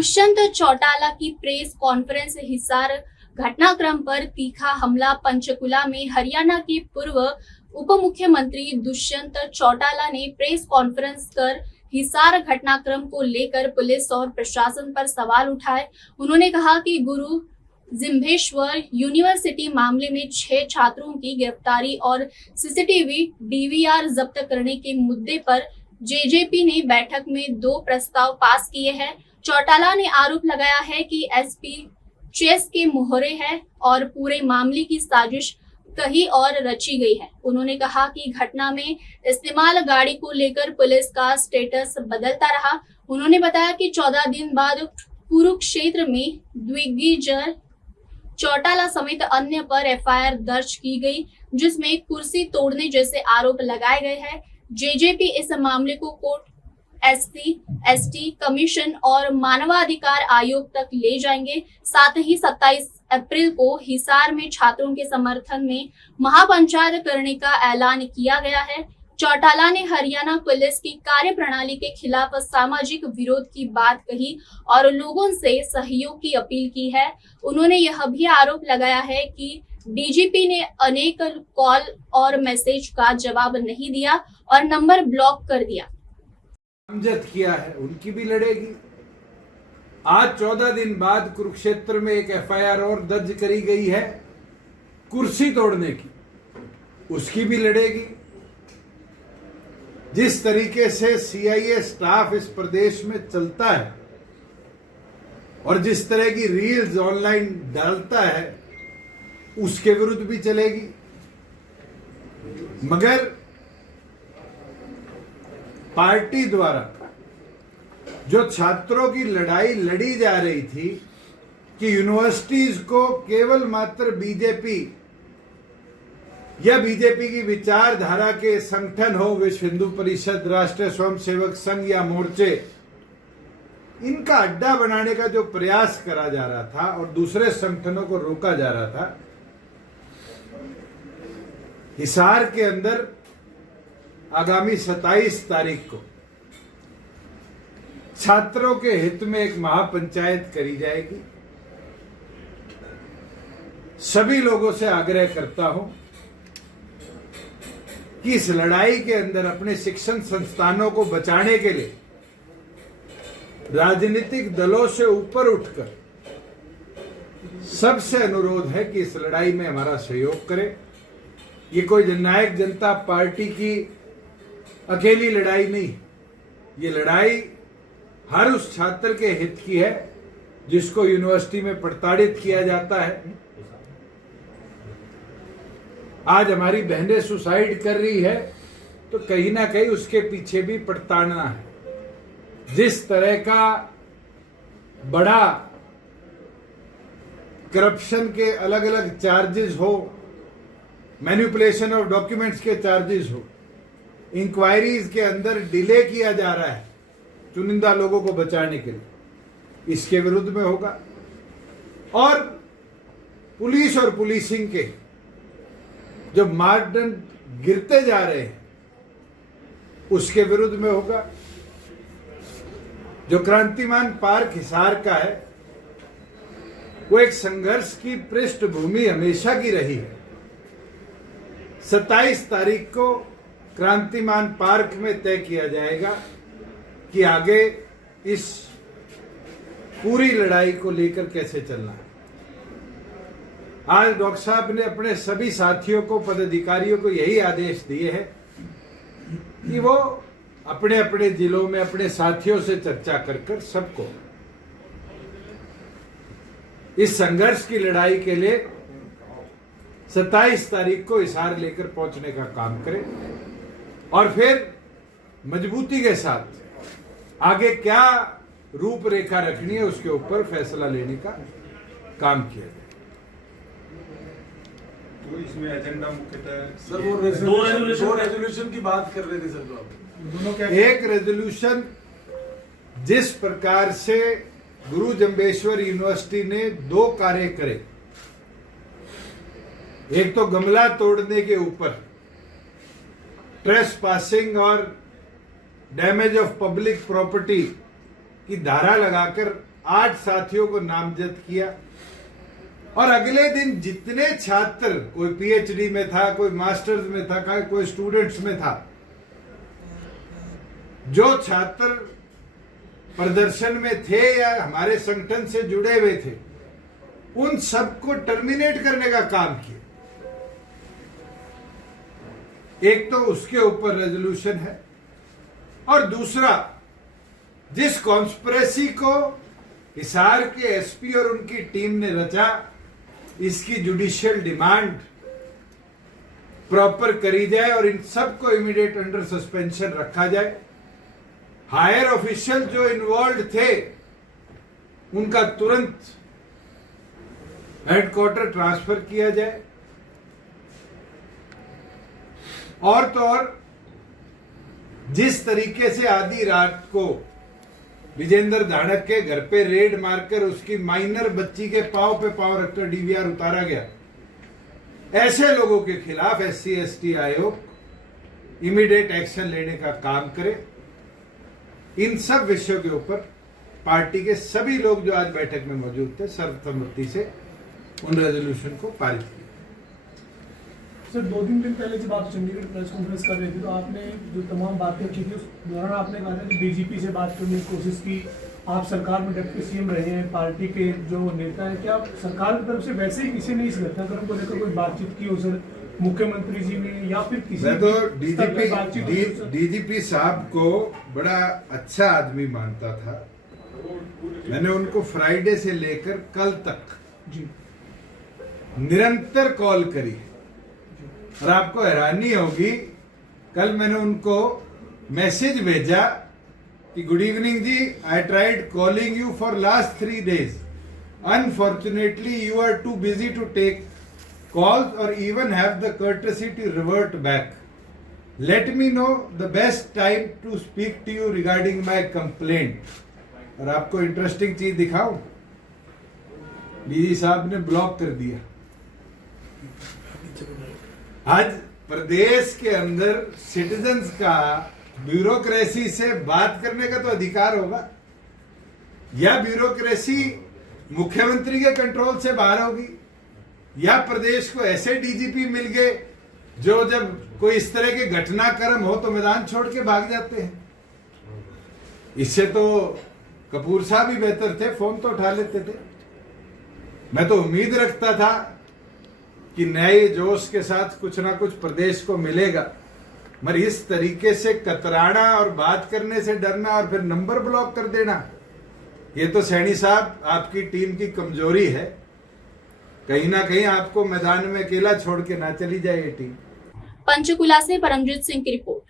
दुष्यंत चौटाला की press conference. Hisar घटनाक्रम पर तीखा हमला। पंचकुला में हरियाणा के पूर्व उप मुख्यमंत्री दुष्यंत चौटाला ने प्रेस कॉन्फ्रेंस कर हिसार घटनाक्रम को लेकर पुलिस और प्रशासन पर सवाल उठाए। उन्होंने कहा कि गुरु जिम्भेश्वर यूनिवर्सिटी मामले में 6 छात्रों की गिरफ्तारी और सीसीटीवी डीवीआर जब्त करने के मुद्दे पर जेजेपी ने बैठक में 2 प्रस्ताव पास किए हैं। चौटाला ने आरोप लगाया है कि एसपी चेस के मोहरे है और पूरे मामले की साजिश कहीं और रची गई है। उन्होंने कहा कि घटना में इस्तेमाल गाड़ी को लेकर पुलिस का स्टेटस बदलता रहा। उन्होंने बताया कि 14 दिन बाद कुरुक्षेत्र में दिग्विजय चौटाला समेत अन्य पर एफआईआर दर्ज की गई, जिसमें कुर्सी तोड़ने जैसे आरोप लगाए गए हैं। जेजेपी इस मामले को कोर्ट, एससी एसटी कमीशन और मानवाधिकार आयोग तक ले जाएंगे। साथ ही 27 अप्रैल को हिसार में छात्रों के समर्थन में महापंचायत करने का ऐलान किया गया है। चौटाला ने हरियाणा पुलिस की कार्यप्रणाली के खिलाफ सामाजिक विरोध की बात कही और लोगों से सहयोग की अपील की है। उन्होंने यह भी आरोप लगाया है कि डीजीपी ने अनेक कॉल और मैसेज का जवाब नहीं दिया और नंबर ब्लॉक कर दिया। नामजद किया है, उनकी भी लड़ेगी। आज 14 दिन बाद कुरुक्षेत्र में एक एफआईआर और दर्ज करी गई है कुर्सी तोड़ने की, उसकी भी लड़ेगी। जिस तरीके से सीआईए स्टाफ इस प्रदेश में चलता है और जिस तरह की रील्स ऑनलाइन डालता है, उसके विरुद्ध भी चलेगी। मगर पार्टी द्वारा जो छात्रों की लड़ाई लड़ी जा रही थी कि यूनिवर्सिटीज को केवल मात्र बीजेपी या बीजेपी की विचारधारा के संगठन हो, विश्व हिंदू परिषद, राष्ट्रीय स्वयंसेवक संघ या मोर्चे, इनका अड्डा बनाने का जो प्रयास करा जा रहा था और दूसरे संगठनों को रोका जा रहा था, हिसार के अंदर आगामी 27 तारीख को छात्रों के हित में एक महापंचायत करी जाएगी। सभी लोगों से आग्रह करता हूं कि इस लड़ाई के अंदर अपने शिक्षण संस्थानों को बचाने के लिए राजनीतिक दलों से ऊपर उठकर सबसे अनुरोध है कि इस लड़ाई में हमारा सहयोग करें। ये कोई जननायक जनता पार्टी की अकेली लड़ाई नहीं, ये लड़ाई हर उस छात्र के हित की है जिसको यूनिवर्सिटी में प्रताड़ित किया जाता है। आज हमारी बहनें सुसाइड कर रही है तो कहीं ना कहीं उसके पीछे भी प्रताड़ना है। जिस तरह का बड़ा करप्शन के अलग अलग चार्जेस हो, मैनिपुलेशन ऑफ डॉक्यूमेंट्स के चार्जेस हो, इंक्वायरीज के अंदर डिले किया जा रहा है चुनिंदा लोगों को बचाने के लिए, इसके विरुद्ध में होगा। और पुलिस और पुलिसिंग के जो मानदंड गिरते जा रहे हैं उसके विरुद्ध में होगा। जो क्रांतिमान पार्क हिसार का है वो एक संघर्ष की पृष्ठभूमि हमेशा की रही है। 27 तारीख को क्रांतिमान पार्क में तय किया जाएगा कि आगे इस पूरी लड़ाई को लेकर कैसे चलना है। आज डॉक्टर साहब ने अपने सभी साथियों को, पदाधिकारियों को यही आदेश दिए हैं कि वो अपने अपने जिलों में अपने साथियों से चर्चा कर सबको इस संघर्ष की लड़ाई के लिए 27 तारीख को हिसार लेकर पहुंचने का काम करें और फिर मजबूती के साथ आगे क्या रूपरेखा रखनी है उसके ऊपर फैसला लेने का काम किया जाए। तो इसमें एजेंडा मुख्यतः सर वो रेजोल्यूशन की बात कर रहे थे सर, तो आप दोनों क्या, एक रेजोल्यूशन जिस प्रकार से गुरु जम्भेश्वर यूनिवर्सिटी ने 2 कार्य करे, एक तो गमला तोड़ने के ऊपर ट्रेसपासिंग और डैमेज ऑफ पब्लिक प्रॉपर्टी की धारा लगाकर 8 साथियों को नामजद किया और अगले दिन जितने छात्र, कोई पीएचडी में था, कोई मास्टर्स में था, कोई स्टूडेंट्स में था, जो छात्र प्रदर्शन में थे या हमारे संगठन से जुड़े हुए थे, उन सबको टर्मिनेट करने का काम किया। एक तो उसके ऊपर रेजोल्यूशन है और दूसरा, जिस कॉन्स्पिरेसी को हिसार के एसपी और उनकी टीम ने रचा, इसकी जुडिशियल डिमांड प्रॉपर करी जाए और इन सबको इमीडिएट अंडर सस्पेंशन रखा जाए। हायर ऑफिशियल जो इन्वॉल्व थे उनका तुरंत हेडक्वार्टर ट्रांसफर किया जाए। और तो और जिस तरीके से आधी रात को विजेंद्र धाड़क के घर पे रेड मारकर उसकी माइनर बच्ची के पांव पे पांव रखकर डीवीआर उतारा गया, ऐसे लोगों के खिलाफ SC/ST आयोग इमीडिएट एक्शन लेने का काम करे। इन सब विषयों के ऊपर पार्टी के सभी लोग जो आज बैठक में मौजूद थे, सर्वसम्मति से उन रेजोल्यूशन को पारित किया। सर, 2-3 दिन पहले जब आप चंडीगढ़ प्रेस कॉन्फ्रेंस कर रहे थे तो आपने जो तमाम बातें की थी उस दौरान आपने कहा था कि डीजीपी से बात करने की कोशिश की। आप सरकार में डिप्टी सीएम रहे हैं, पार्टी के जो नेता हैं, क्या सरकार की तरफ से वैसे ही किसी ने इस घटनाक्रम को लेकर कोई बातचीत की हो सर, मुख्यमंत्री जी ने या फिर किसी? मैं तो डीजीपी साहब को बड़ा अच्छा आदमी मानता था। मैंने उनको फ्राइडे से लेकर कल तक जी निरंतर कॉल करी और आपको हैरानी होगी, कल मैंने उनको मैसेज भेजा कि good evening ji, I tried calling you for last 3 days, unfortunately you are too busy to take calls or even have the courtesy to revert back. Let me know the best time to speak to you regarding my complaint. और आपको interesting चीज दिखाऊं, DG साहब ने block कर दिया। आज प्रदेश के अंदर सिटीजन्स का ब्यूरोक्रेसी से बात करने का तो अधिकार होगा, या ब्यूरोक्रेसी मुख्यमंत्री के कंट्रोल से बाहर होगी, या प्रदेश को ऐसे डीजीपी मिल गए जो जब कोई इस तरह के घटनाक्रम हो तो मैदान छोड़ के भाग जाते हैं। इससे तो कपूर साहब ही बेहतर थे, फोन तो उठा लेते थे। मैं तो उम्मीद रखता था कि नए जोश के साथ कुछ ना कुछ प्रदेश को मिलेगा, मगर इस तरीके से कतराना और बात करने से डरना और फिर नंबर ब्लॉक कर देना, ये तो सैनी साहब आपकी टीम की कमजोरी है। कहीं ना कहीं आपको मैदान में अकेला छोड़ के ना चली जाए ये टीम। पंचकुला से परमजीत सिंह की रिपोर्ट।